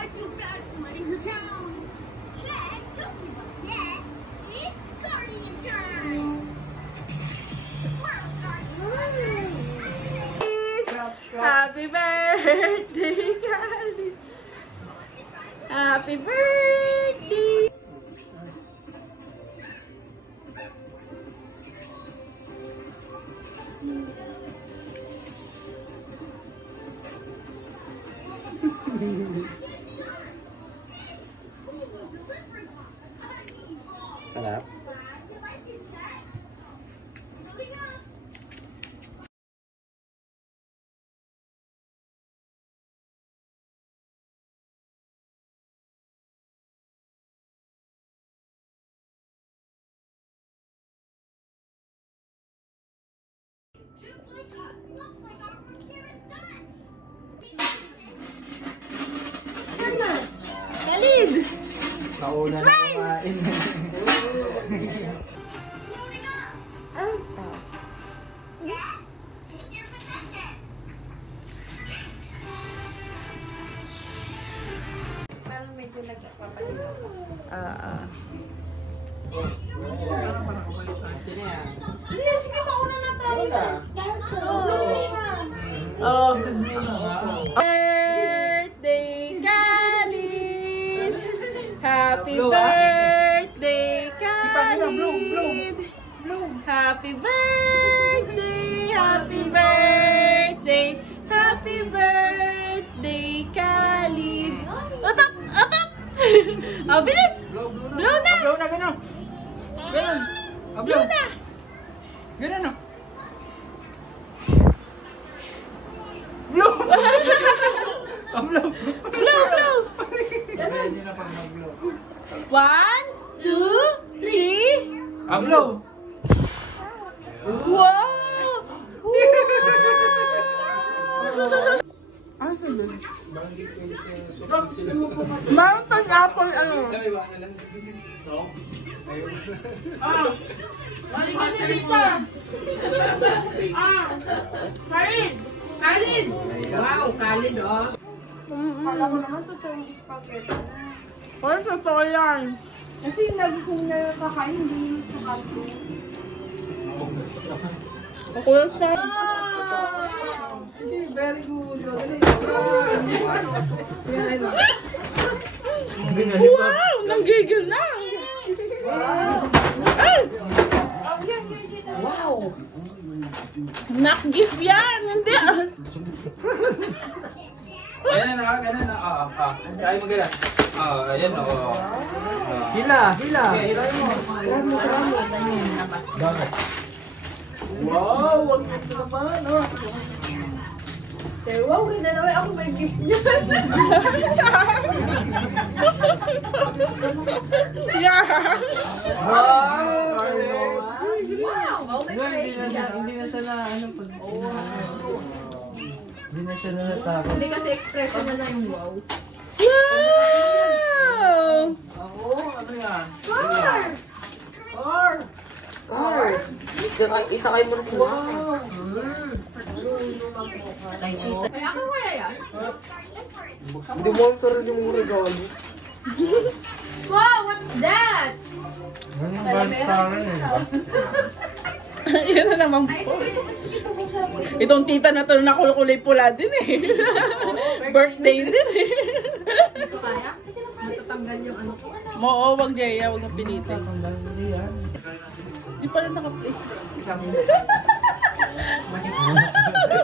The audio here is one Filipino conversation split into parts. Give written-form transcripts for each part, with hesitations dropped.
I feel bad for letting her down. Jack, don't give up yet. It's guardian time. Happy birthday, Kali. Happy birthday. Sarap. Just like us. Looks like our work here is done. Khalid. Nauna na kumain. Loading up. Jack, take your position. Parang medyo nagpapalit. Sino yan? Hindi, sige, mauna na tayo. Oh. Birthday, Khalid! Happy birthday, Khalid! Happy birthday! Happy birthday! Happy birthday, Khalid! Otot! Otot! Oh, bilis! Blow na! Blow na, gano'n. Gano'n. Blow na! Gano'n, no? Blow! Blow! Blow, blow! Hindi na pag mag-blow. 1, 2, 3. Blow! Wow! Mountain apple ano? Karin! Karin! Wow, Karin, oh. Kala ko naman totoo yung spaghetti. Ay, totoo yan. Kasi lagi kong nakakain, hindi sa kanto. Ako yung Sige, very good. wow! Nanggigil na! Ay! Wow! Knock-gift yan! Hindi! Ayan na, ganun na. Kaya mo ganun. Ayan na. Hila, hila. Okay, hilahin mo. Bakit? Wow, wag mo naman. Wow, hindi naman ako may gift niyan. Yeah! Wow! Hindi na siya na ano pag hindi na siya natatakot. Hindi kasi expression na yung wow. Wow! Ano yan? Car! Isa kayo muna sila. Ay, ako kaya yan? Hindi mo ang sarili yung regalo. Wow, what's that? Ano yung bad sa akin eh? Yan na naman po. Itong tita na to nakulkulay pula din eh. Birthday din eh. Ito kaya? Matatanggal yung ano ko. Oo, wag Jaya, wag na pinitin. Di pala naka-play.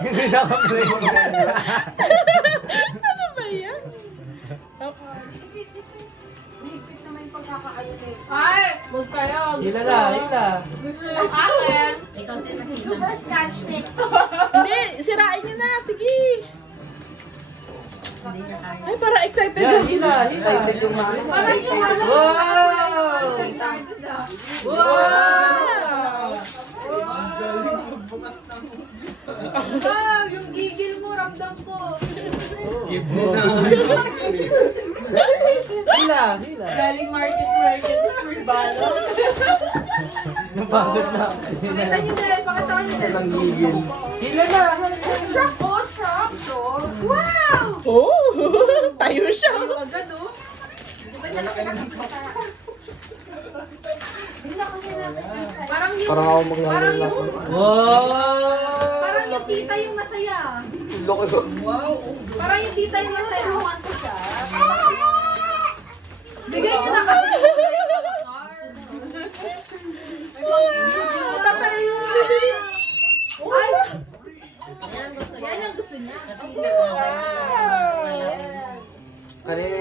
Hindi naka-play. Ano ba yan? Ay, huwag kayo. Hila na, hila. Gusto yung akin. Ikaw sila super scotch tape. Hindi, sirain niyo na. Sige. Ay, parang excited Yan, yun. hila, hila. Parang yung ano. Wow! Wow! Bukas na mo. Wow, yung gigil mo, ramdam ko. Give mo na. Hila, hila. Galing market, free balance. Napagod na. Pakita nyo din, pakita nyo din. Ang gigil. Hila na. Truck, oh, truck. Wow! Oh, tayo siya. ako maglalaro. Wow! Parang yung tita yung masaya. Loko ko. Parang yung tita yung masaya. Bigay niyo na kasi. Tatayo. Ay! Yan ang gusto niya. Kanina.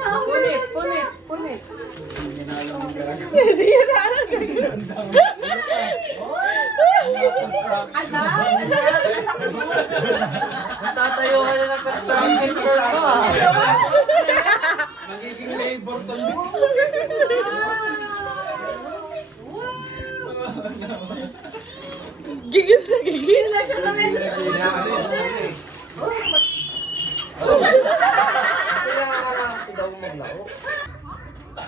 Punit, punit, punit. Hindi na alam ganyan. Tatayo ka na ng construction firm mo ah. Magiging labor to. Gigil na gigil. Kasi daw maglaro.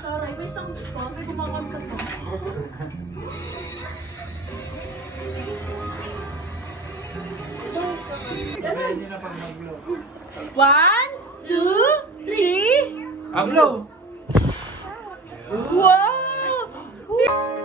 Taray, may isang pa. May kumakanta pa. One, two, three. Aglo! Wow!